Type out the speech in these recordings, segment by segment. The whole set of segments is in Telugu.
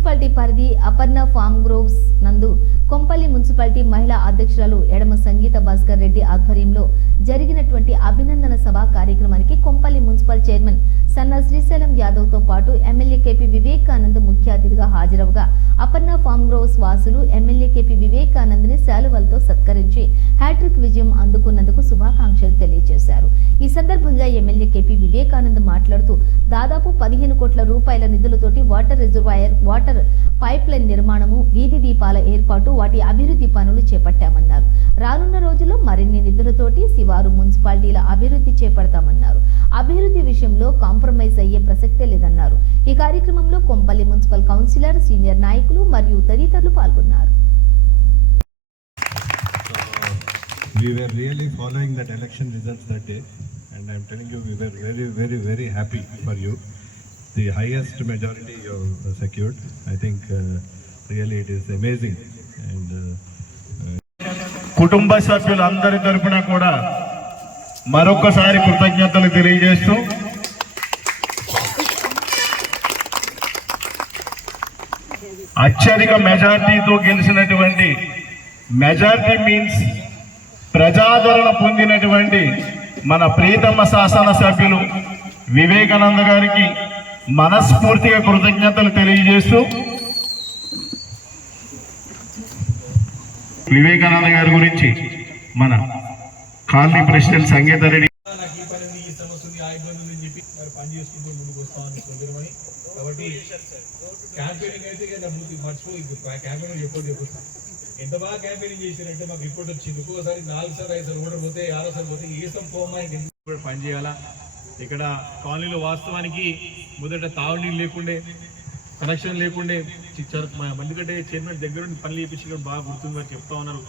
మున్సిపాలిటీ పరిధి అపర్ణ ఫామ్ గ్రోవ్స్ నందు కొంపల్లి మున్సిపాలిటీ మహిళా అధ్యక్షురాలు ఎడమ సంగీత భాస్కర్ రెడ్డి ఆధ్వర్యంలో జరిగినటువంటి అభినందన సభ కార్యక్రమానికి కొంపల్లి మున్సిపల్ చైర్మన్ సన్న శ్రీశైలం యాదవ్తో పాటు ఎమ్మెల్యే కేపీ వివేకానంద్ ముఖ్య అతిథిగా హాజరవగా అపర్ణ ఫామ్ గ్రోవ్స్ వాసులు ఎమ్మెల్యే కేపీ వివేకానంద్ని శాలువలతో సత్కరించి హ్యాట్రిక్ విజయం అందుకున్నందుకు శుభాకాంక్షలు తెలియజేశారు. ఈ సందర్భంగా ఎమ్మెల్యే కేపీ వివేకానంద్ మాట్లాడుతూ దాదాపు పదిహేను కోట్ల రూపాయల నిధులతోటి water reservoir water pipeline నిర్మాణము వీధి దీపాల ఏర్పాటు వాటి అభివృద్ధి పనులు చేపట్టామన్నారు. రానున్న రోజుల్లో మరిన్ని నిధులతోటి శివారు మున్సిపాలిటీల అభివృద్ధి చేపడతామన్నారు. అభివృద్ధి విషయంలో కాంప్రమైజ్ అయ్యే ప్రసక్తే లేదన్నారు. ఈ కార్యక్రమంలో కొంపల్లి మున్సిపల్ కౌన్సిలర్ సీనియర్ నాయకులు మరియు తదితరులు పాల్గొన్నారు. We were really following that election results that day, and I'm telling you, we were very, very, very happy for you. The highest majority you have uh, secured. I think uh, really it is amazing. And uh, uh, కుటుంబ సభ్యులందరి తరఫున కూడా మరొకసారి కృతజ్ఞతలు తెలియజేస్తూ అత్యధిక మెజార్టీతో గెలిచినటువంటి మెజార్టీ మీన్స్ ప్రజాదరణ పొందినటువంటి మన ప్రీతమ శాసనసభ్యులు వివేకానంద గారికి మనస్ఫూర్తిగా కృతజ్ఞతలు తెలియజేస్తూ వివేకానంద గారి గురించి మన కాలనీ ప్రెసిడెంట్ సంగీత రెడ్డి కాబట్టి క్యాంపెయినింగ్ అయితే క్యాంపెయినింగ్ ఎప్పుడు ఎంత బాగా క్యాంపెయినింగ్ చేశారంటే మాకు రిపోర్ట్ వచ్చింది. ఒక్కోసారి నాలుగు సార్లు ఐదు సార్లు ఓటర్ పోతే ఆరోసారి పోతే ఏసం పోమా ఇంకెందుకు కూడా పని చేయాలా? ఇక్కడ కాలనీలో వాస్తవానికి మొదట తాగునీళ్ళు లేకుండే కనెక్షన్ లేకుండే ఇచ్చారు ఎందుకంటే చైర్మన్ దగ్గర పని చేయించి బాగా గుర్తుంది మరి చెప్తా ఉన్నారు.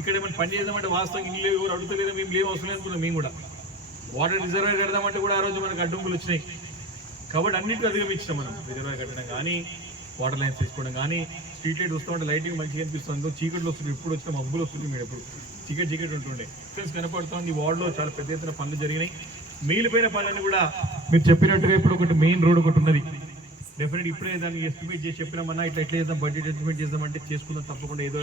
ఇక్కడ ఏమైనా పని చేద్దామంటే వాస్తవం ఇల్లు ఎవరు అడుగుతలేరు మేము లేవు అవసరం లేదనుకున్నాం మేము కూడా. వాటర్ రిజర్వాయర్ కడదామంటే కూడా ఆ రోజు మనకు అడ్డంకులు వచ్చినాయి. కాబట్టి అన్నింటినీ అధిగమించాం మనం రిజర్వాయర్ కట్టడం కానీ వాటర్ లైన్స్ తీసుకోవడం కానీ స్ట్రీట్ లైట్ వస్తూ ఉంటే లైటింగ్ మంచిగా అనిపిస్తుంది. చీకట్లు వస్తుంది ఎప్పుడు వచ్చిన మబ్బులు వస్తుంది మీరు ఎప్పుడు. చీకటి చీకటి ఉంటుండే. ఫ్రెండ్స్ కనపడుతుంది ఈ వార్డులో చాలా పెద్ద ఎత్తున పనులు జరిగినాయి. మిగిలిపోయిన పనులన్నీ కూడా మీరు చెప్పినట్టుగా ఇప్పుడు ఒకటి మెయిన్ రోడ్ ఒకటి ఉన్నది. డెఫినెట్ ఇప్పుడే దాన్ని ఎస్టిమేట్ చేసి చెప్పినామన్నా ఇట్లా ఎట్లా చేద్దాం బడ్జెట్ ఎస్టిమేట్ చేద్దాం అంటే చేసుకుందాం తప్పకుండా ఏదో